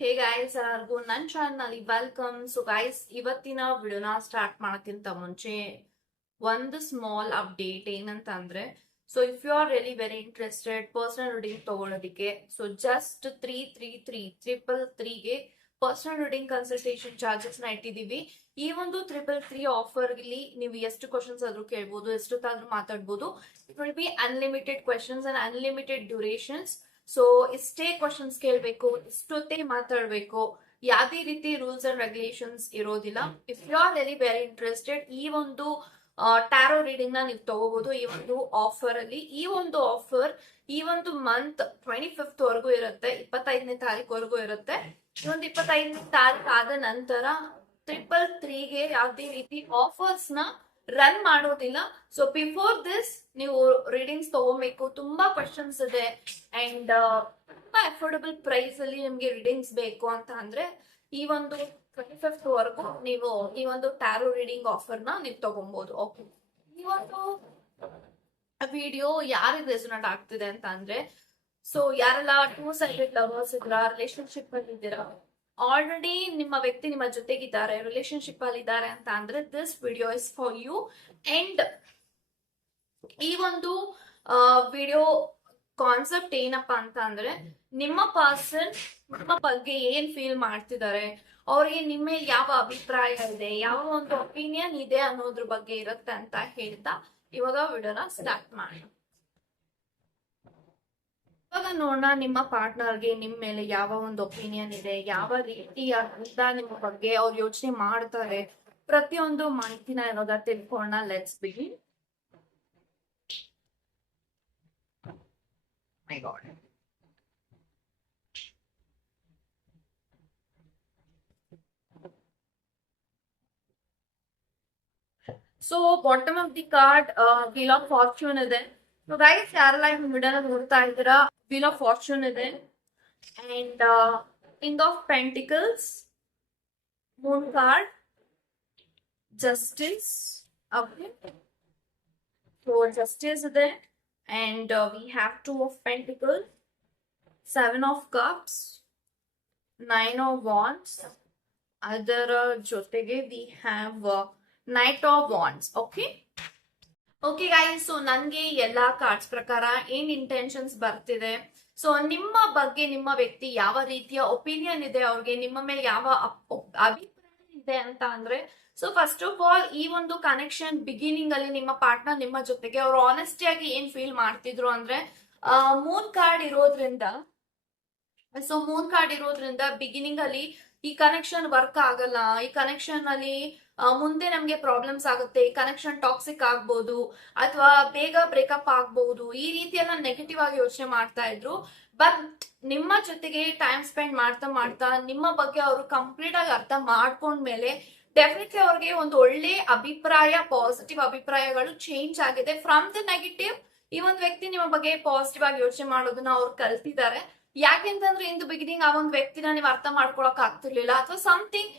Hey guys ಎಲ್ಲರಿಗೂ ನನ್ನ channel welcome so guys ಇವತ್ತಿನ ವಿಡಿಯೋನ ಸ್ಟಾರ್ಟ್ ಮಾಡೋಕ್ಕಿಂತ ಮುಂಚೆ ಒಂದು ಸ್ಮಾಲ್ ಅಪ್ಡೇಟ್ ಏನಂತಂದ್ರೆ so if you are really very interested personal reading ತಗೊಳ್ಳೋದಕ್ಕೆ so just three three three triple ತ್ರೀಗೆ personal reading consultation ಚಾರ್ಜಸ್ನ ಇಟ್ಟಿದೀವಿ ಈ ಒಂದು ತ್ರಿಪಲ್ ತ್ರೀ ಆಫರ್ ಇಲ್ಲಿ ನೀವು ಎಷ್ಟು ಕ್ವಶನ್ಸ್ ಆದ್ರೂ ಕೇಳ್ಬೋದು, ಎಷ್ಟೊತ್ತಾದ್ರೂ ಮಾತಾಡ್ಬೋದು. It will be unlimited questions and unlimited durations so ಇಷ್ಟೇ ಕ್ವಶನ್ಸ್ ಕೇಳಬೇಕು, ಇಷ್ಟೊತ್ತೇ ಮಾತಾಡಬೇಕು. ಯಾವುದೇ ರೀತಿ ರೂಲ್ಸ್ ಅಂಡ್ ರೆಗ್ಯುಲೇಷನ್ಸ್ ಇರೋದಿಲ್ಲ. If you are very very interested ಈ ಒಂದು ಟ್ಯಾರೋ ರೀಡಿಂಗ್ನ ನೀವು ತಗೋಬಹುದು ಈ ಒಂದು ಆಫರ್ ಅಲ್ಲಿ. ಈ ಒಂದು ಆಫರ್ ಈ ಒಂದು ಮಂತ್ ಟ್ವೆಂಟಿ ಫಿಫ್ತ್ ವರೆಗೂ ಇರುತ್ತೆ, ಇಪ್ಪತ್ತೈದನೇ ತಾರೀಕುವರೆಗೂ ಇರುತ್ತೆ. ಈ ಒಂದು ಇಪ್ಪತ್ತೈದನೇ ತಾರೀಕು ಆದ ನಂತರ ಟ್ರಿಪಲ್ ತ್ರೀಗೆ ಯಾವುದೇ ರೀತಿ ಆಫರ್ಸ್ನ ರನ್ ಮಾಡೋದಿಲ್ಲ. ಸೊ ಬಿಫೋರ್ ದಿಸ್ ನೀವು ರೀಡಿಂಗ್ಸ್ ತಗೋಬೇಕು. ತುಂಬಾ ಕ್ವಶನ್ಸ್ ಇದೆ. ಅಂಡ್ ತುಂಬಾ ಅಫೋರ್ಡಬಲ್ ಪ್ರೈಸ್ ಅಲ್ಲಿ ನಿಮ್ಗೆ ರೀಡಿಂಗ್ಸ್ ಬೇಕು ಅಂತ ಅಂದ್ರೆ, ಈ ಒಂದು ಟ್ವೆಂಟಿ ಫಿಫ್ತ್ ವರೆಗೂ ನೀವು ಈ ಒಂದು ಟ್ಯಾರೋ ರೀಡಿಂಗ್ ಆಫರ್ನ ನೀವು ತಗೊಬಹುದು ಓಕೆ ಈ ಒಂದು ವಿಡಿಯೋ ಯಾರಿಗೆ ರೆಸೊನೇಟ್ ಆಗ್ತಿದೆ ಅಂತ ಅಂದ್ರೆ ಸೊ ಯಾರೆಲ್ಲ ಟೂ ಸೈಡೆಡ್ ಲವರ್ಸ್ ಇದ್ರ ರಿಲೇಶನ್ಶಿಪ್ ಅಲ್ಲಿ ಇದ್ದೀರಾ ಆಲ್ರೆಡಿ ನಿಮ್ಮ ವ್ಯಕ್ತಿ ನಿಮ್ಮ ಜೊತೆಗಿದ್ದಾರೆ ರಿಲೇಶನ್ಶಿಪ್ ಅಲ್ಲಿ ಇದ್ದಾರೆ ಅಂತ ಅಂದ್ರೆ this video is for you and ಈ ಒಂದು ವಿಡಿಯೋ ಕಾನ್ಸೆಪ್ಟ್ ಏನಪ್ಪಾ ಅಂತ ಅಂದ್ರೆ ನಿಮ್ಮ ಪರ್ಸನ್ ನಿಮ್ಮ ಬಗ್ಗೆ ಏನ್ ಫೀಲ್ ಮಾಡ್ತಿದ್ದಾರೆ, ಅವ್ರಿಗೆ ನಿಮ್ಮ ಯಾವ ಅಭಿಪ್ರಾಯ ಇದೆ, ಯಾವ ಒಂದು ಒಪಿನಿಯನ್ ಇದೆ ಅನ್ನೋದ್ರ ಬಗ್ಗೆ ಇರುತ್ತೆ ಅಂತ ಹೇಳ್ತಾ ಇವಾಗ ವಿಡಿಯೋನ ಸ್ಟಾರ್ಟ್ ಮಾಡೋಣ. ಇವಾಗ ನೋಡೋಣ ನಿಮ್ಮ ಪಾರ್ಟ್ನರ್ಗೆ ನಿಮ್ ಮೇಲೆ ಯಾವ ಒಂದು ಒಪಿನಿಯನ್ ಇದೆ ಯಾವ ರೀತಿಯ ಅಂತ ನಿಮ್ಮ ಬಗ್ಗೆ ಅವ್ರು ಯೋಚನೆ ಮಾಡ್ತಾರೆ ಪ್ರತಿಯೊಂದು ಮಾಹಿತಿನ ಇವಾಗ ತಿಳ್ಕೊಳ್ಳೋಣ. Let's begin my God so bottom of the card wheel of fortune ಇದೆ. ಸೊ ಗೈಸ್ ಯಾರೆಲ್ಲ ಮಿಡಲ್ ನೋಡ್ತಾ ಇದ್ದೀರಾ? Wheel of Fortune is. And uh, King of Pentacles. Moon card. Justice. Okay. So Justice is there. And uh, we have Two of Pentacles. Seven of Cups. Nine of Wands. Other uh, Jyotege we have uh, Knight of Wands. Okay. Okay guys so ನನ್ಗೆ ಎಲ್ಲಾ cards ಪ್ರಕಾರ ಏನ್ intentions ಬರ್ತಿದೆ? So ನಿಮ್ಮ ಬಗ್ಗೆ ನಿಮ್ಮ ವ್ಯಕ್ತಿ ಯಾವ ರೀತಿಯ ಒಪಿನಿಯನ್ ಇದೆ? ಅವ್ರಿಗೆ ನಿಮ್ಮ ಮೇಲೆ ಯಾವ ಅಭಿಪ್ರಾಯ ಇದೆ ಅಂತ ಅಂದ್ರೆ ಸೊ ಫಸ್ಟ್ ಆಫ್ ಆಲ್ ಈ ಒಂದು ಕನೆಕ್ಷನ್ ಬಿಗಿನಿಂಗ್ ಅಲ್ಲಿ ನಿಮ್ಮ ಪಾರ್ಟ್ನರ್ ನಿಮ್ಮ ಜೊತೆಗೆ ಅವ್ರು ಆನೆಸ್ಟಿ ಆಗಿ ಏನ್ ಫೀಲ್ ಮಾಡ್ತಿದ್ರು ಅಂದ್ರೆ ಮೂನ್ ಕಾರ್ಡ್ ಇರೋದ್ರಿಂದ ಸೊ ಮೂನ್ ಕಾರ್ಡ್ ಇರೋದ್ರಿಂದ ಬಿಗಿನಿಂಗ್ ಅಲ್ಲಿ ಈ ಕನೆಕ್ಷನ್ ವರ್ಕ್ ಆಗಲ್ಲ, ಈ ಕನೆಕ್ಷನ್ ಅಲ್ಲಿ ಮುಂದೆ ನಮ್ಗೆ ಪ್ರಾಬ್ಲಮ್ಸ್ ಆಗುತ್ತೆ ಕನೆಕ್ಷನ್ ಟಾಕ್ಸಿಕ್ ಆಗ್ಬೋದು, ಅಥವಾ ಬೇಗ ಬ್ರೇಕಪ್ ಆಗ್ಬಹುದು ಈ ರೀತಿ ಎಲ್ಲ ನೆಗೆಟಿವ್ ಆಗಿ ಯೋಚನೆ ಮಾಡ್ತಾ ಇದ್ರು. ಬಟ್ ನಿಮ್ಮ ಜೊತೆಗೆ ಟೈಮ್ ಸ್ಪೆಂಡ್ ಮಾಡ್ತಾ ಮಾಡ್ತಾ, ನಿಮ್ಮ ಬಗ್ಗೆ ಅವರು ಕಂಪ್ಲೀಟ್ ಆಗಿ ಅರ್ಥ ಮಾಡ್ಕೊಂಡ್ಮೇಲೆ ಡೆಫಿನೆಟ್ಲಿ ಅವ್ರಿಗೆ ಒಂದು ಒಳ್ಳೆ ಅಭಿಪ್ರಾಯ ಪಾಸಿಟಿವ್ ಅಭಿಪ್ರಾಯಗಳು ಚೇಂಜ್ ಆಗಿದೆ. ಫ್ರಮ್ ದ ನೆಗೆಟಿವ್ ಈ ಒಂದು ವ್ಯಕ್ತಿ ನಿಮ್ಮ ಬಗ್ಗೆ ಪಾಸಿಟಿವ್ ಆಗಿ ಯೋಚನೆ ಮಾಡೋದನ್ನ ಅವ್ರು ಕಲ್ತಿದ್ದಾರೆ. ಯಾಕೆಂತಂದ್ರೆ ಇಂದು ಬಿಗಿನಿಂಗ್ ಆ ಒಂದು ವ್ಯಕ್ತಿನ ನೀವು ಅರ್ಥ ಮಾಡ್ಕೊಳಕ್ ಆಗ್ತಿರ್ಲಿಲ್ಲ ಅಥವಾ ಸಮಥಿಂಗ್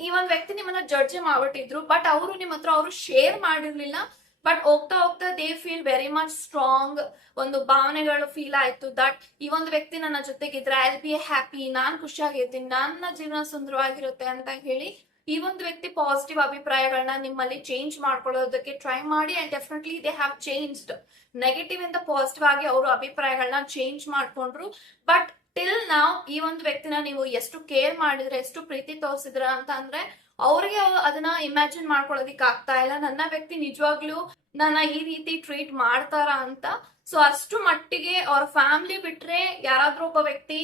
ಈ ಒಂದ್ ವ್ಯಕ್ತಿ ನಿಮ್ಮನ್ನ ಜಡ್ಜ್ ಮಾಡ್ಬಿಟ್ಟಿದ್ರು ಬಟ್ ಅವರು ನಿಮ್ಮ ಹತ್ರ ಅವರು ಶೇರ್ ಮಾಡಿರ್ಲಿಲ್ಲ ಬಟ್ ಹೋಗ್ತಾ ಹೋಗ್ತಾ they feel very much strong ಒಂದು ಭಾವನೆಗಳು ಫೀಲ್ ಆಯ್ತು ದಟ್ ಈ ಒಂದು ವ್ಯಕ್ತಿ ನನ್ನ ಜೊತೆಗಿದ್ರೆ ಐ ಬಿ ಹ್ಯಾಪಿ ನಾನ್ ಖುಷಿಯಾಗಿರ್ತೀನಿ, ನನ್ನ ಜೀವನ ಸುಂದರವಾಗಿರುತ್ತೆ ಅಂತ ಹೇಳಿ ಈ ಒಂದು ವ್ಯಕ್ತಿ ಪಾಸಿಟಿವ್ ಅಭಿಪ್ರಾಯಗಳನ್ನ ನಿಮ್ಮಲ್ಲಿ ಚೇಂಜ್ ಮಾಡ್ಕೊಳ್ಳೋದಕ್ಕೆ ಟ್ರೈ ಮಾಡಿ and definitely they have changed negative ಇಂದ ಪಾಸಿಟಿವ್ ಆಗಿ ಅವರು ಅಭಿಪ್ರಾಯಗಳನ್ನ ಚೇಂಜ್ ಮಾಡ್ಕೊಂಡ್ರು. ಬಟ್ ಟಿಲ್ ನಾವ್ ಈ ಒಂದು ವ್ಯಕ್ತಿನ ನೀವು ಎಷ್ಟು ಕೇರ್ ಮಾಡಿದ್ರೆ, ಎಷ್ಟು ಪ್ರೀತಿ ತೋರಿಸಿದ್ರ ಅಂತ ಅಂದ್ರೆ ಅವ್ರಿಗೆ ಅವ್- ಅದನ್ನ ಇಮ್ಯಾಜಿನ್ ಮಾಡ್ಕೊಳ್ಳೋದಿಕ್ ಆಗ್ತಾ ಇಲ್ಲ. ನನ್ನ ವ್ಯಕ್ತಿ ನಿಜವಾಗ್ಲೂ ನನ್ನ ಈ ರೀತಿ ಟ್ರೀಟ್ ಮಾಡ್ತಾರ ಅಂತ ಸೊ ಅಷ್ಟು ಮಟ್ಟಿಗೆ ಅವ್ರ ಫ್ಯಾಮಿಲಿ ಬಿಟ್ರೆ ಯಾರಾದ್ರೂ ಒಬ್ಬ ವ್ಯಕ್ತಿ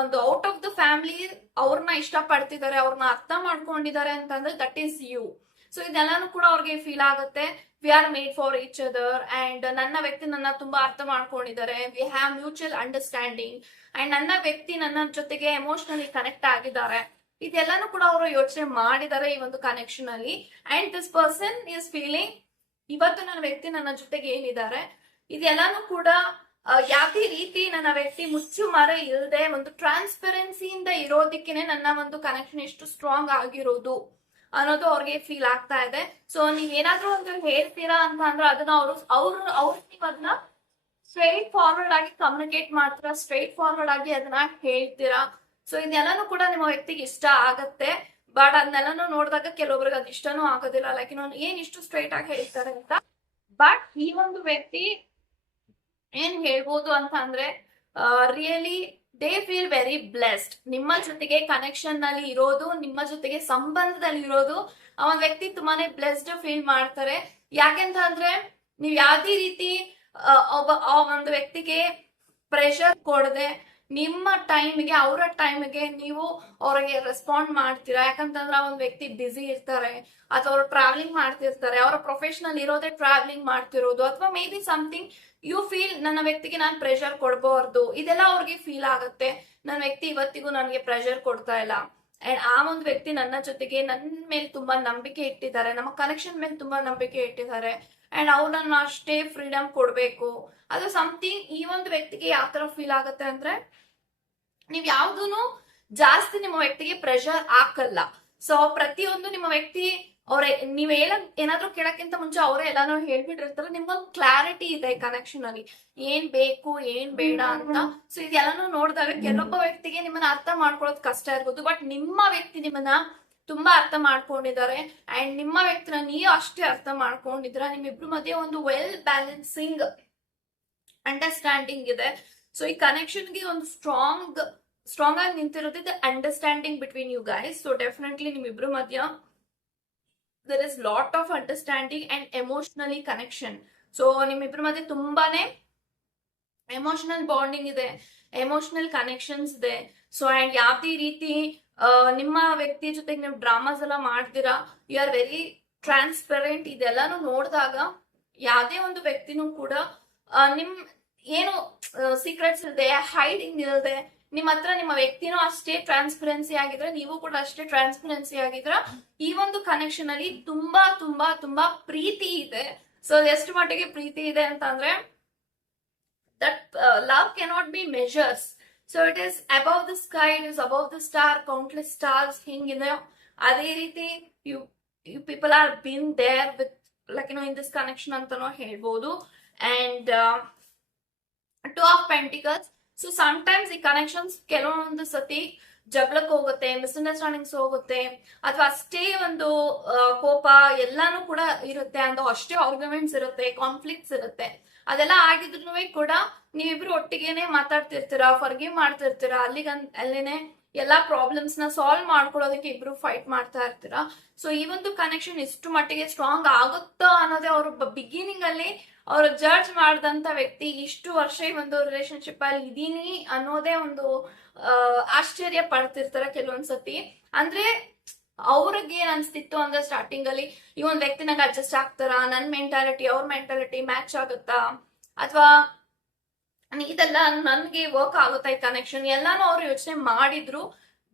ಒಂದು ಔಟ್ ಆಫ್ ದ ಫ್ಯಾಮಿಲಿ ಅವ್ರನ್ನ ಇಷ್ಟ ಪಡ್ತಿದ್ದಾರೆ ಅವ್ರನ್ನ ಅರ್ಥ ಮಾಡ್ಕೊಂಡಿದ್ದಾರೆ ಅಂತಂದ್ರೆ ದಟ್ ಈಸ್ ಯು ಸೊ ಇದೆಲ್ಲಾನು ಕೂಡ ಅವ್ರಿಗೆ ಫೀಲ್ ಆಗುತ್ತೆ. We are made for each other and ನನ್ನ ವ್ಯಕ್ತಿ ನನ್ನ ತುಂಬಾ ಅರ್ಥ ಮಾಡ್ಕೊಂಡಿದ್ದಾರೆ we have mutual understanding and ನನ್ನ ವ್ಯಕ್ತಿ ನನ್ನ ಜೊತೆಗೆ ಎಮೋಷನಲಿ ಕನೆಕ್ಟ್ ಆಗಿದ್ದಾರೆ. ಇದೆಲ್ಲಾನು ಕೂಡ ಅವರು ಯೋಚನೆ ಮಾಡಿದ್ದಾರೆ ಈ ಒಂದು ಕನೆಕ್ಷನ್ ಅಲ್ಲಿ. And this person is feeling ಇವತ್ತು ನನ್ನ ವ್ಯಕ್ತಿ ನನ್ನ ಜೊತೆಗೆ ಏನಿದ್ದಾರೆ ಇದೆಲ್ಲಾನು ಕೂಡ ಯಾವುದೇ ರೀತಿ ನನ್ನ ವ್ಯಕ್ತಿ ಮುಚ್ಚು ಮರ ಇಲ್ಲದೆ ಒಂದು ಟ್ರಾನ್ಸ್ಪರೆನ್ಸಿಯಿಂದ ಇರೋದಿಕ್ಕೆ ನನ್ನ ಒಂದು ಕನೆಕ್ಷನ್ ಎಷ್ಟು ಸ್ಟ್ರಾಂಗ್ ಆಗಿರೋದು ಅನ್ನೋದು ಅವ್ರಿಗೆ ಫೀಲ್ ಆಗ್ತಾ ಇದೆ. ಸೊ ನೀವ್ ಏನಾದ್ರೂ ಒಂದು ಹೇಳ್ತೀರಾ ಅಂತ ಅಂದ್ರೆ ಅದನ್ನ ಅವರು, ಅವ್ರು ಅವ್ರು ನೀವು ಅದನ್ನ ಸ್ಟ್ರೈಟ್ ಫಾರ್ವರ್ಡ್ ಆಗಿ ಕಮ್ಯುನಿಕೇಟ್ ಮಾಡ್ತೀರಾ ಸ್ಟ್ರೈಟ್ ಫಾರ್ವರ್ಡ್ ಆಗಿ ಅದನ್ನ ಹೇಳ್ತೀರಾ? ಸೊ ಇದೆಲ್ಲಾನು ಕೂಡ ನಿಮ್ಮ ವ್ಯಕ್ತಿಗೆ ಇಷ್ಟ ಆಗತ್ತೆ. ಬಟ್ ಅದನ್ನೆಲ್ಲನೂ ನೋಡಿದಾಗ ಕೆಲವೊಬ್ರಿಗೆ ಅದು ಇಷ್ಟನೂ ಆಗೋದಿಲ್ಲ. ಲೈಕ್ ಇನ್ನೊಂದು ಏನ್ ಇಷ್ಟು ಸ್ಟ್ರೈಟ್ ಆಗಿ ಹೇಳ್ತಾರೆ ಅಂತ? ಬಟ್ ಈ ಒಂದು ವ್ಯಕ್ತಿ ಏನ್ ಹೇಳ್ಬೋದು ಅಂತ ಅಂದ್ರೆ really they feel very blessed ನಿಮ್ಮ ಜೊತೆಗೆ ಕನೆಕ್ಷನ್ನಲ್ಲಿ ಇರೋದು, ನಿಮ್ಮ ಜೊತೆಗೆ ಸಂಬಂಧದಲ್ಲಿ ಇರೋದು, ಆ ವ್ಯಕ್ತಿ ತುಂಬಾನೇ ಬ್ಲೆಸ್ಡ್ ಫೀಲ್ ಮಾಡ್ತಾರೆ. ಯಾಕೆಂತ ಅಂದ್ರೆ, ನೀವ್ ಯಾವ್ದೇ ರೀತಿ ಒಬ್ಬ, ಆ ಒಂದು ವ್ಯಕ್ತಿಗೆ ಪ್ರೆಷರ್ ಕೊಡದೆ ನಿಮ್ಮ ಟೈಮ್ಗೆ ಅವರ ಟೈಮ್ಗೆ ನೀವು ಅವ್ರಿಗೆ ರೆಸ್ಪಾಂಡ್ ಮಾಡ್ತೀರಾ? ಯಾಕಂತಂದ್ರೆ ಆ ಒಂದು ವ್ಯಕ್ತಿ ಬ್ಯುಸಿ ಇರ್ತಾರೆ, ಅಥವಾ ಅವ್ರು ಟ್ರಾವೆಲಿಂಗ್ ಮಾಡ್ತಿರ್ತಾರೆ, ಅವರ ಪ್ರೊಫೆಷನಲ್ ಇರೋದೇ ಟ್ರಾವೆಲಿಂಗ್ ಮಾಡ್ತಿರೋದು, ಅಥವಾ maybe something you feel ನನ್ನ ವ್ಯಕ್ತಿಗೆ ನಾನು ಪ್ರೆಷರ್ ಕೊಡಬಾರ್ದು. ಇದೆಲ್ಲ ಅವ್ರಿಗೆ ಫೀಲ್ ಆಗುತ್ತೆ. ನನ್ನ ವ್ಯಕ್ತಿ ಇವತ್ತಿಗೂ ನನಗೆ ಪ್ರೆಷರ್ ಕೊಡ್ತಾ ಇಲ್ಲ. ಅಂಡ್ ಆ ಒಂದು ವ್ಯಕ್ತಿ ನನ್ನ ಜೊತೆಗೆ ನನ್ನ ಮೇಲೆ ತುಂಬಾ ನಂಬಿಕೆ ಇಟ್ಟಿದ್ದಾರೆ. ನಮ್ಮ ಕನೆಕ್ಷನ್ ಮೇಲೆ ತುಂಬಾ ನಂಬಿಕೆ ಇಟ್ಟಿದ್ದಾರೆ. ಅಂಡ್ ಅವ್ರು ನನ್ನ ಅಷ್ಟೇ ಫ್ರೀಡಮ್ ಕೊಡಬೇಕು. ಅದು ಸಮಥಿಂಗ್ ಈ ಒಂದು ವ್ಯಕ್ತಿಗೆ ಯಾವ ತರ ಫೀಲ್ ಆಗುತ್ತೆ ಅಂದ್ರೆ, ನೀವ್ ಯಾವ್ದೂನು ಜಾಸ್ತಿ ನಿಮ್ಮ ವ್ಯಕ್ತಿಗೆ ಪ್ರೆಷರ್ ಹಾಕಲ್ಲ. ಸೊ ಪ್ರತಿಯೊಂದು ನಿಮ್ಮ ವ್ಯಕ್ತಿ ಅವ್ರ ನೀವ್ ಹೇಳ ಏನಾದ್ರೂ ಕೇಳಕ್ಕಿಂತ ಮುಂಚೆ ಅವರೇ ಎಲ್ಲಾನು ಹೇಳ್ಬಿಟ್ಟಿರ್ತಾರೆ. ನಿಮ್ಗೊಂದು ಕ್ಲಾರಿಟಿ ಇದೆ ಕನೆಕ್ಷನ್ ಅಲ್ಲಿ. ಏನ್ ಬೇಕು ಏನ್ ಬೇಡ ಅಂತ. ಸೊ ಇದೆಲ್ಲಾನು ನೋಡಿದಾಗ ಕೆಲವೊಬ್ಬ ವ್ಯಕ್ತಿಗೆ ನಿಮ್ಮನ್ನ ಅರ್ಥ ಮಾಡ್ಕೊಳ್ಳೋದು ಕಷ್ಟ ಇರ್ಬೋದು. ಬಟ್ ನಿಮ್ಮ ವ್ಯಕ್ತಿ ನಿಮ್ಮನ್ನ ತುಂಬಾ ಅರ್ಥ ಮಾಡ್ಕೊಂಡಿದ್ದಾರೆ. ಅಂಡ್ ನಿಮ್ಮ ವ್ಯಕ್ತಿನ ನೀವು ಅಷ್ಟೇ ಅರ್ಥ ಮಾಡ್ಕೊಂಡಿದ್ರ ನಿಮ್ಮಿಬ್ರು ಮಧ್ಯೆ ಒಂದು ವೆಲ್ ಬ್ಯಾಲೆನ್ಸಿಂಗ್ ಅಂಡರ್ಸ್ಟ್ಯಾಂಡಿಂಗ್ ಇದೆ. ಸೊ ಈ ಕನೆಕ್ಷನ್ಗೆ ಒಂದು ಸ್ಟ್ರಾಂಗ್ ಸ್ಟ್ರಾಂಗ್ ಆಗಿ ನಿಂತಿರೋದು understanding between you guys so definitely ನಿಮ್ಮಿಬ್ರು ಮಧ್ಯ there is lot of understanding and emotionally connection so ನಿಮ್ಮಿಬ್ರ ಮಧ್ಯೆ ತುಂಬಾನೇ ಎಮೋಷನಲ್ ಬಾಂಡಿಂಗ್ ಇದೆ ಎಮೋಷನಲ್ ಕನೆಕ್ಷನ್ಸ್ ಇದೆ. ಸೊ ಅಂಡ್ ಯಾವ್ದೇ ರೀತಿ ನಿಮ್ಮ ವ್ಯಕ್ತಿ ಜೊತೆಗೆ ನೀವು ಡ್ರಾಮಾಸ್ ಎಲ್ಲ ಮಾಡ್ತೀರಾ ಯು ಆರ್ ವೆರಿ ಟ್ರಾನ್ಸ್ಪರೆಂಟ್ ಇದೆಲ್ಲಾನು ನೋಡಿದಾಗ ಯಾವುದೇ ಒಂದು ವ್ಯಕ್ತಿನೂ ಕೂಡ ನಿಮ್, ಏನು ಸೀಕ್ರೆಟ್ಸ್ ಇಲ್ಲದೆ ಹೈಡಿಂಗ್ ಇಲ್ಲದೆ ನಿಮ್ಮ ಹತ್ರ ನಿಮ್ಮ ವ್ಯಕ್ತಿನೂ ಅಷ್ಟೇ ಟ್ರಾನ್ಸ್ಪರೆನ್ಸಿ ಆಗಿದ್ರೆ, ನೀವು ಕೂಡ ಅಷ್ಟೇ ಟ್ರಾನ್ಸ್ಪರೆನ್ಸಿ ಆಗಿದ್ರ, ಈ ಒಂದು ಕನೆಕ್ಷನ್ ಅಲ್ಲಿ ತುಂಬಾ ತುಂಬಾ ತುಂಬಾ ಪ್ರೀತಿ ಇದೆ. ಸೊ ಎಷ್ಟು ಮಟ್ಟಿಗೆ ಪ್ರೀತಿ ಇದೆ ಅಂತ ಅಂದ್ರೆ that love cannot be measures so it is above the sky it is above the star countless stars ಹಿಂಗಿದೆ ಅದೇ ರೀತಿ you you people are been there with like in this connection ಅಂತಾನೂ ಹೇಳ್ಬೋದು. And two of pentacles so times ಈ connections ಕೆಲವೊಂದು ಸತಿ ಜಗಳಕ್ಕೆ ಹೋಗುತ್ತೆ ಮಿಸ್ಅಂಡರ್ಸ್ಟ್ಯಾಂಡಿಂಗ್ಸ್ ಹೋಗುತ್ತೆ ಅಥವಾ ಅಷ್ಟೇ ಒಂದು ಕೋಪ ಎಲ್ಲಾನು ಕೂಡ ಇರುತ್ತೆ ಅಂತ ಅಷ್ಟೇ ಆರ್ಗ್ಯುಮೆಂಟ್ಸ್ ಇರುತ್ತೆ ಕಾನ್ಫ್ಲಿಕ್ಟ್ಸ್ ಇರುತ್ತೆ ಅದೆಲ್ಲ ಆಗಿದ್ರು ಕೂಡ ನೀವಿಬ್ರು ಒಟ್ಟಿಗೆನೆ ಮಾತಾಡ್ತಿರ್ತೀರಾ ಫರ್ಗಿವ್ ಮಾಡ್ತಿರ್ತೀರಾ ಅಲ್ಲಿಗೆ ಅಲ್ಲಿನೇ ಎಲ್ಲಾ ಪ್ರಾಬ್ಲಮ್ಸ್ನ ಸಾಲ್ವ್ ಮಾಡ್ಕೊಳ್ಳೋದಕ್ಕೆ ಇಬ್ರು ಫೈಟ್ ಮಾಡ್ತಾ ಇರ್ತೀರಾ ಸೊ ಈ ಒಂದು ಕನೆಕ್ಷನ್ ಇಷ್ಟು ಮಟ್ಟಿಗೆ ಸ್ಟ್ರಾಂಗ್ ಆಗುತ್ತೋ ಅನ್ನೋದೇ ಅವರು ಬಿಗಿನಿಂಗ್ ಅಲ್ಲಿ ಅವರು ಜಡ್ಜ್ ಮಾಡಿದಂತ ವ್ಯಕ್ತಿ ಇಷ್ಟು ವರ್ಷ ಈ ಒಂದು ರಿಲೇಶನ್ಶಿಪ್ ಅಲ್ಲಿ ಇದೀನಿ ಅನ್ನೋದೇ ಒಂದು ಆಶ್ಚರ್ಯ ಪಡ್ತಿರ್ತಾರೆ ಕೆಲವೊಂದ್ಸತಿ. ಅಂದ್ರೆ ಅವ್ರಿಗೆ ಏನ್ ಅನ್ಸ್ತಿತ್ತು ಅಂದ್ರೆ ಸ್ಟಾರ್ಟಿಂಗ್ ಅಲ್ಲಿ ಈ ಒಂದ್ ವ್ಯಕ್ತಿ ನಂಗೆ ಅಡ್ಜಸ್ಟ್ ಆಗ್ತಾರ? ನನ್ ಮೆಂಟಾಲಿಟಿ ಅವ್ರ ಮೆಂಟಾಲಿಟಿ ಮ್ಯಾಚ್ ಆಗುತ್ತಾ? ಅಥವಾ ಇದೆಲ್ಲ ನನ್ಗೆ ವರ್ಕ್ ಆಗುತ್ತಾ ಈ ಕನೆಕ್ಷನ್ ಎಲ್ಲಾನು ಅವ್ರು ಯೋಚನೆ ಮಾಡಿದ್ರು.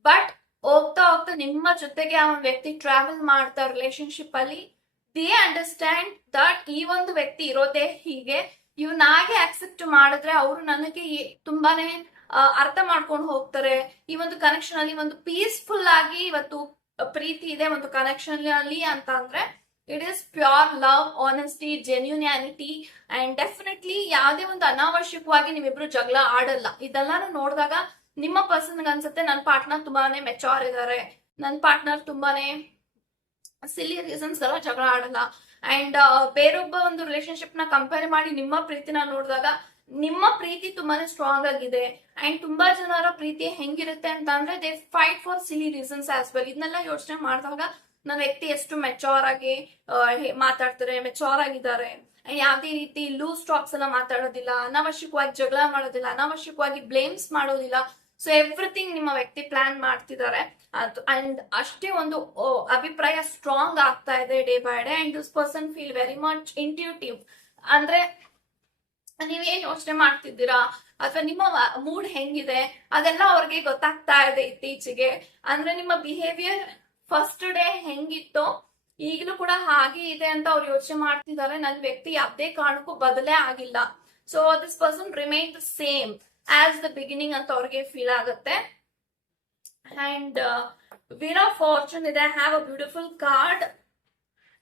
ಬಟ್ ಹೋಗ್ತಾ ಹೋಗ್ತಾ ನಿಮ್ಮ ಜೊತೆಗೆ ಆ ಒಂದ್ ವ್ಯಕ್ತಿ ಟ್ರಾವೆಲ್ ಮಾಡ್ತಾ ರಿಲೇಶನ್ಶಿಪ್ ಅಲ್ಲಿ ದೇ ಅಂಡರ್ಸ್ಟ್ಯಾಂಡ್ ದಟ್ ಈ ಒಂದು ವ್ಯಕ್ತಿ ಇರೋದೇ ಹೀಗೆ. ಇವನಾಗೆ ಆಕ್ಸೆಪ್ಟ್ ಮಾಡಿದ್ರೆ ಅವರು ನನಗೆ ತುಂಬಾನೇ ಅರ್ಥ ಮಾಡ್ಕೊಂಡು ಹೋಗ್ತಾರೆ. ಈ ಒಂದು ಕನೆಕ್ಷನ್ ಅಲ್ಲಿ ಒಂದು ಪೀಸ್ಫುಲ್ ಆಗಿ ಇವತ್ತು ಪ್ರೀತಿ ಇದೆ ಒಂದು ಕನೆಕ್ಷನ್ ಅಲ್ಲಿ ಅಂತ ಅಂದ್ರೆ it is pure love honesty genuinity and definitely ಯಾವುದೇ ಒಂದು ಅನಾವಶ್ಯಕವಾಗಿ ನಿಮ್ಮಿಬ್ರು ಜಗಳ ಆಡಲ್ಲ. ಇದೆಲ್ಲಾನು ನೋಡಿದಾಗ ನಿಮ್ಮ ಪರ್ಸನ್ ಅನ್ಸುತ್ತೆ ನನ್ನ ಪಾರ್ಟ್ನರ್ ತುಂಬಾನೇ ಮೆಚೋರ್ ಇದ್ದಾರೆ ನನ್ನ ಪಾರ್ಟ್ನರ್ ತುಂಬಾನೇ ಸಿಲಿ ರೀಸನ್ಸ್ ಎಲ್ಲ ಜಗಳ ಆಡಲ್ಲ. ಅಂಡ್ ಬೇರೊಬ್ಬ ಒಂದು ರಿಲೇಶನ್ಶಿಪ್ನ ಕಂಪೇರ್ ಮಾಡಿ ನಿಮ್ಮ ಪ್ರೀತಿನ ನೋಡಿದಾಗ ನಿಮ್ಮ ಪ್ರೀತಿ ತುಂಬಾನೇ ಸ್ಟ್ರಾಂಗ್ ಆಗಿದೆ. ಅಂಡ್ ತುಂಬಾ ಜನರ ಪ್ರೀತಿ ಹೆಂಗಿರುತ್ತೆ ಅಂತ ಅಂದ್ರೆ they fight for silly reasons as well ಇದನ್ನೆಲ್ಲ ಯೋಚನೆ ಮಾಡಿದಾಗ ನನ್ನ ವ್ಯಕ್ತಿ ಎಷ್ಟು ಮೆಚೋರ್ ಆಗಿ ಹೇ- ಮಾತಾಡ್ತಾರೆ ಮೆಚೋರ್ ಆಗಿದ್ದಾರೆ. ಯಾವ್ದೇ ರೀತಿ ಲೂಸ್ ಟಾಕ್ಸ್ ಎಲ್ಲ ಮಾತಾಡೋದಿಲ್ಲ, ಅನಾವಶ್ಯಕವಾಗಿ ಜಗಳ ಮಾಡೋದಿಲ್ಲ, ಅನಾವಶ್ಯಕವಾಗಿ ಬ್ಲೇಮ್ಸ್ ಮಾಡೋದಿಲ್ಲ. ಸೊ ಎವ್ರಿಥಿಂಗ್ ನಿಮ್ಮ ವ್ಯಕ್ತಿ ಪ್ಲಾನ್ ಮಾಡ್ತಿದ್ದಾರೆ. ಅಂಡ್ ಅಷ್ಟೇ ಒಂದು ಅಭಿಪ್ರಾಯ ಸ್ಟ್ರಾಂಗ್ ಆಗ್ತಾ ಇದೆ day by day and this person feel very much intuitive ಅಂದ್ರೆ ನೀವೇನ್ ಯೋಚನೆ ಮಾಡ್ತಿದ್ದೀರಾ? ಅಥವಾ ನಿಮ್ಮ ಮೂಡ್ ಹೆಂಗಿದೆ? ಅದೆಲ್ಲ ಅವ್ರಿಗೆ ಗೊತ್ತಾಗ್ತಾ ಇದೆ ಇತ್ತೀಚೆಗೆ. ಅಂದ್ರೆ ನಿಮ್ಮ ಬಿಹೇವಿಯರ್ ಫಸ್ಟ್ ಡೇ ಹೆಂಗಿತ್ತು, ಈಗಲೂ ಕೂಡ ಹಾಗೆ ಇದೆ ಅಂತ ಅವ್ರು ಯೋಚನೆ ಮಾಡ್ತಿದ್ದಾರೆ. ನನ್ನ ವ್ಯಕ್ತಿ ಯಾವುದೇ ಕಾರಣಕ್ಕೂ ಬದಲೇ ಆಗಿಲ್ಲ. So this person remain the same as the beginning ಅಂತ ಅವ್ರಿಗೆ ಫೀಲ್ ಆಗುತ್ತೆ. ಅಂಡ್ ವೀಲ್ ಆಫ್ ಫಾರ್ಚೂನ್ ಇದೆ. Have a beautiful card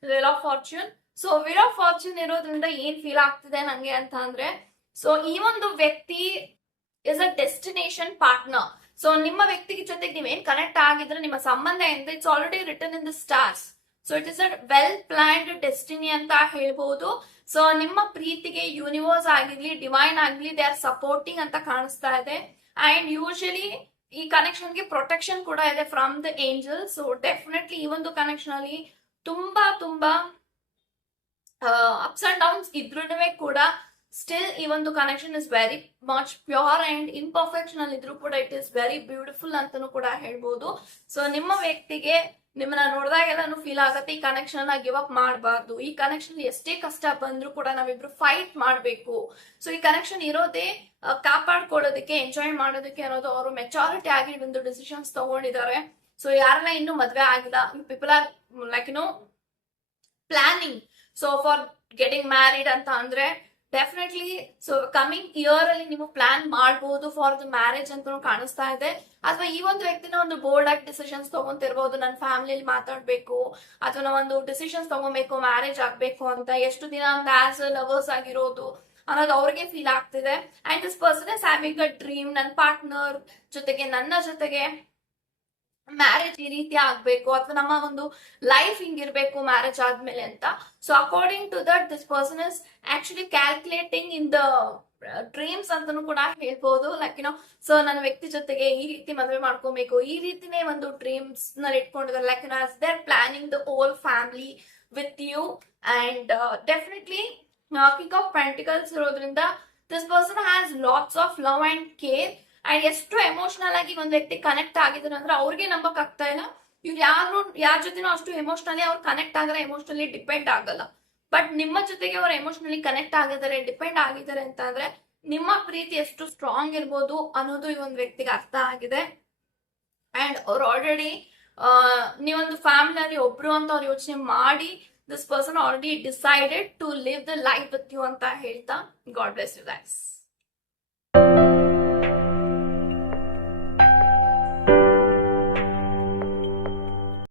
wheel of fortune so wheel of fortune ಇರೋದ್ರಿಂದ ಏನ್ ಫೀಲ್ ಆಗ್ತಿದೆ ನಂಗೆ ಅಂತ ಅಂದ್ರೆ ಸೊ ಈ ಒಂದು ವ್ಯಕ್ತಿ is a destination partner so ನಿಮ್ಮ ವ್ಯಕ್ತಿಗೆ ಜೊತೆಗೆ ನೀವೇನ್ ಕನೆಕ್ಟ್ ಆಗಿದ್ರೆ ನಿಮ್ಮ ಸಂಬಂಧ ಏನಿದೆ it's already written in the stars so it is a well planned destiny ಅಂತ ಹೇಳ್ಬೋದು. ಸೊ ನಿಮ್ಮ ಪ್ರೀತಿಗೆ ಯೂನಿವರ್ಸ್ ಆಗಿರ್ಲಿ ಡಿವೈನ್ ಆಗ್ಲಿ ದೇ ಆರ್ ಸಪೋರ್ಟಿಂಗ್ ಅಂತ ಕಾಣಿಸ್ತಾ ಇದೆ. ಅಂಡ್ ಯೂಶಲಿ ಈ ಕನೆಕ್ಷನ್ಗೆ ಪ್ರೊಟೆಕ್ಷನ್ ಕೂಡ ಇದೆ from the angel so definitely ಈ ಒಂದು ಕನೆಕ್ಷನ್ ಅಲ್ಲಿ ತುಂಬಾ ತುಂಬಾ ಅಪ್ಸ್ ಅಂಡ್ ಡೌನ್ಸ್ ಇದ್ರೂ ಕೂಡ ಸ್ಟಿಲ್ ಈ ಒಂದು connection is very much pure and imperfection ಅಲ್ಲಿ ಇದ್ರೂ ಕೂಡ ಇಟ್ ಇಸ್ ವೆರಿ ಬ್ಯೂಟಿಫುಲ್ ಅಂತಾನು ಕೂಡ ಹೇಳ್ಬೋದು. ಸೊ ನಿಮ್ಮ ವ್ಯಕ್ತಿಗೆ ನಿಮ್ಮನ್ನ ನೋಡಿದಾಗೆಲ್ಲಾನು ಫೀಲ್ ಆಗತ್ತೆ, ಈ ಕನೆಕ್ಷನ್ ಗಿವ್ ಅಪ್ ಮಾಡಬಾರ್ದು. ಈ ಕನೆಕ್ಷನ್ ಎಷ್ಟೇ ಕಷ್ಟ ಬಂದ್ರೂ ಕೂಡ ನಾವಿಬ್ರು ಫೈಟ್ ಮಾಡಬೇಕು. ಸೊ ಈ ಕನೆಕ್ಷನ್ ಇರೋದೇ ಕಾಪಾಡ್ಕೊಳ್ಳೋದಕ್ಕೆ ಎಂಜಾಯ್ ಮಾಡೋದಕ್ಕೆ ಅನ್ನೋದು ಅವರು ಮೆಚಾರಿಟಿ ಆಗಿ ಒಂದು ಡಿಸಿಷನ್ಸ್ ತಗೊಂಡಿದ್ದಾರೆ. ಸೊ ಯಾರನ್ನ ಇನ್ನೂ ಮದ್ವೆ ಆಗಿಲ್ಲ. People are like no planning so for getting married ಅಂತ ಅಂದ್ರೆ ಡೆಫಿನೆಟ್ಲಿ ಸೊ ಕಮಿಂಗ್ ಇಯರ್ ಅಲ್ಲಿ ನೀವು ಪ್ಲಾನ್ ಮಾಡಬಹುದು ಫಾರ್ ದ ಮ್ಯಾರೇಜ್ ಅಂತ ಕಾಣಿಸ್ತಾ ಇದೆ. ಅಥವಾ ಈ ಒಂದು ವ್ಯಕ್ತಿನ ಒಂದು ಬೋಲ್ಡ್ ಆಗಿ ಡಿಸಿಷನ್ಸ್ ತಗೊಂತಿರ್ಬೋದು. ನನ್ನ ಫ್ಯಾಮಿಲಿಯಲ್ಲಿ ಮಾತಾಡ್ಬೇಕು. ಅಥವಾ ಒಂದು ಡಿಸಿಷನ್ಸ್ ತಗೋಬೇಕು ಮ್ಯಾರೇಜ್ ಆಗ್ಬೇಕು ಅಂತ. ಎಷ್ಟು ದಿನ ಒಂದು ಆಸ್ ಲವರ್ಸ್ ಆಗಿರೋದು ಅನ್ನೋದು ಅವ್ರಿಗೆ ಫೀಲ್ ಆಗ್ತಿದೆ. And this person is having a dream ನನ್ನ ಪಾರ್ಟ್ನರ್ ಜೊತೆಗೆ, ನನ್ನ ಜೊತೆಗೆ. ಮ್ಯಾರೇಜ್ ಈ ರೀತಿ ಆಗ್ಬೇಕು ಅಥವಾ ನಮ್ಮ ಒಂದು ಲೈಫ್ ಹಿಂಗಿರ್ಬೇಕು ಮ್ಯಾರೇಜ್ ಆದ್ಮೇಲೆ ಅಂತ. So according to that this person is actually calculating in the dreams ಅಂತಾನು ಕೂಡ ಹೇಳ್ಬೋದು. ಲೈಕ್ ಯುನೋ ಸೊ ನನ್ನ ವ್ಯಕ್ತಿ ಜೊತೆಗೆ ಈ ರೀತಿ ಮದುವೆ ಮಾಡ್ಕೊಬೇಕು, ಈ ರೀತಿನೇ ಒಂದು ಡ್ರೀಮ್ಸ್ನಲ್ಲಿ ಇಟ್ಕೊಂಡಿದ್ದಾರೆ. Like you know as their planning the whole family with you and definitely king of pentacles ಇರೋದ್ರಿಂದ this person has lots of love and care and ಎಷ್ಟು ಎಮೋಷನಲ್ ಆಗಿ ಒಂದು ವ್ಯಕ್ತಿ ಕನೆಕ್ಟ್ ಆಗಿದ್ರು ಅಂದ್ರೆ ಅವ್ರಿಗೆ ನಂಬಕ್ ಆಗ್ತಾ ಇಲ್ಲ. ಇವ್ರು ಯಾರು ಯಾರ ಜೊತೆನೂ ಅಷ್ಟು ಎಮೋಷನಲಿ ಅವ್ರು ಕನೆಕ್ಟ್ ಆಗಲ್ಲ ಎಮೋಷನಲಿ ಡಿಪೆಂಡ್ ಆಗಲ್ಲ. ಬಟ್ ನಿಮ್ಮ ಜೊತೆಗೆ ಅವ್ರು ಎಮೋಷನಲಿ ಕನೆಕ್ಟ್ ಆಗಿದ್ದಾರೆ ಡಿಪೆಂಡ್ ಆಗಿದ್ದಾರೆ ಅಂತ ಅಂದ್ರೆ ನಿಮ್ಮ ಪ್ರೀತಿ ಎಷ್ಟು ಸ್ಟ್ರಾಂಗ್ ಇರ್ಬೋದು ಅನ್ನೋದು ಈ ಒಂದು ವ್ಯಕ್ತಿಗೆ ಅರ್ಥ ಆಗಿದೆ. ಅಂಡ್ ಅವ್ರು ಆಲ್ರೆಡಿ ನೀವೊಂದು ಫ್ಯಾಮಿಲಿಯಲ್ಲಿ ಒಬ್ರು ಅಂತ ಅವ್ರು ಯೋಚನೆ ಮಾಡಿ this person already decided to live the life with you ಅಂತ ಹೇಳ್ತಾ ಗಾಡ್ ಬ್ಲೆಸ್ ಯು ಗೈಸ್